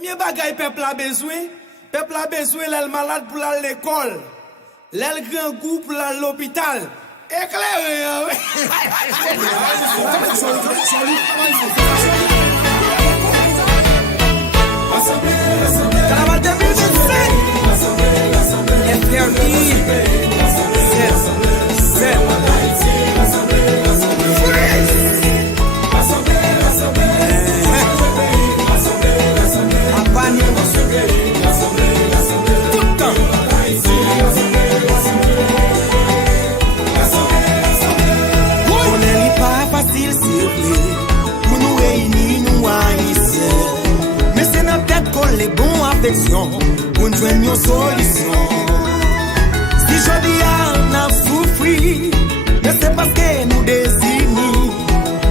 Premier bagay peuple a besoin l'el malade pour aller à l'école. L'el grand goût pour aller à l'hôpital. Éclairé. Carnaval 2017. Les bons affections pour nous joindre une solution. Si je dis à nous souffrir, mais c'est parce que nous désignons.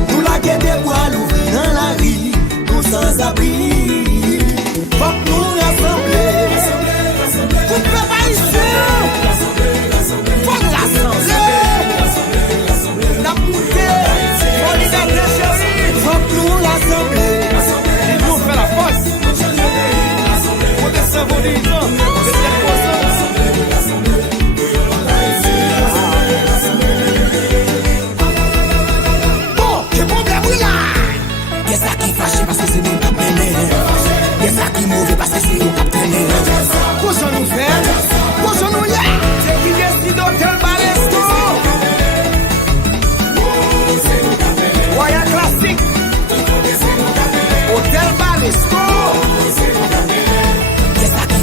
Nous la guerre des bois, l'ouvrir dans la rue, nous sans abri. Faut que nous rassembler. Pour le peuple haïtien, faut rassembler. La poussée, pour liberté chérie, faut que nous rassembler. Il nous fait la force. Bon, que problème oui là. Qu'est-ce qui fâche parce que c'est nous qui mené. Qu'est-ce qui mauvais parce que c'est nous qui mené. Comment nous faire? Comment nous y a? C'est qui décide d'hôtel Balesco. Royal classique. Hôtel Balesco.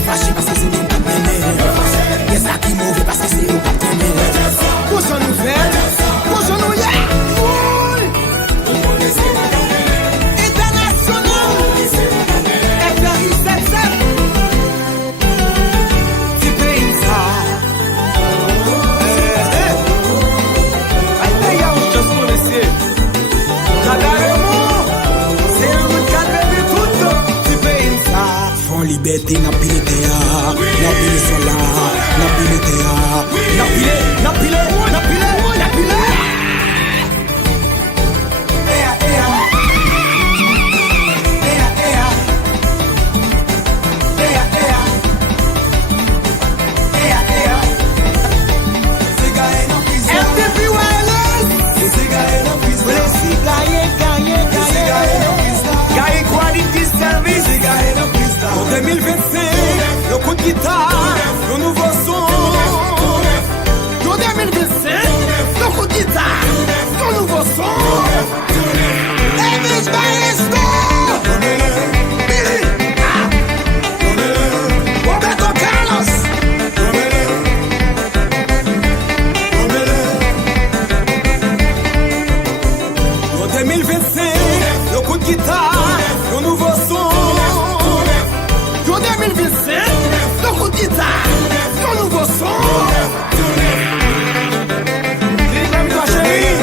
Fâché parce que c'est nous qui mené. Qu'est-ce qui mauvais parce que c'est nous qui mené. Comment nous faire? Comment nous y a? International. FRI 77. Tu payes ça. Aïe, y'a une chance pour laisser. C'est un bout de cadre de tout. Tu payes ça. Font liberté, n'a pilé théa. N'a pilé sola. N'a pilé théa. N'a pilé, n'a pilé, n'a pilé, n'a pilé. En 2025, le coup de guitare, le nouveau son. En 2025, le coup de guitare, le nouveau son. Elvis Balesco, Billy, Roberto Carlos. En 2025, le coup de guitare, le nouveau son. En 2025, le coup de guitare, le nouveau son. Dis-moi toi chérie.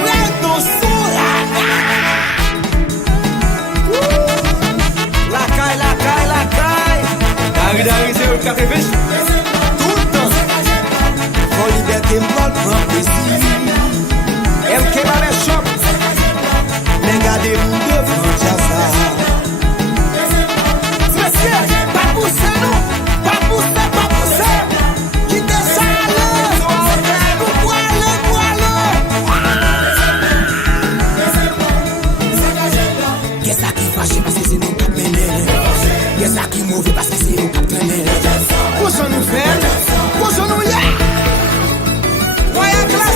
Plein ton son la caille. Dari, c'est le café biche. Tout le temps. Pour liberté, moi, grand plaisir. Elle qui va les chocs. Mais gardez-vous devant Jazza. Monsieur, pas pousser, non. Pas pousser. Quittez ça, là. Nous poilons. Qu'est-ce qui fâche parce que c'est nous qui menons. Qu'est-ce qui mauvais parce que c'est nous qui menons. Comment nous faire? Comment nous y a? Royal classique.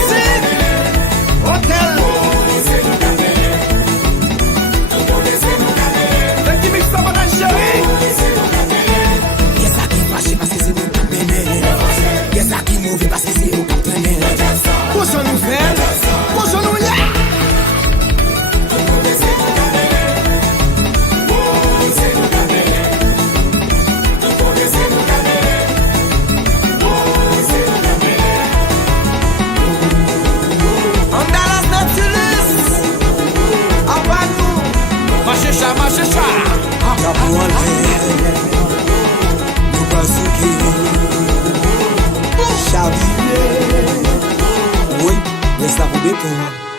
ça pour béton.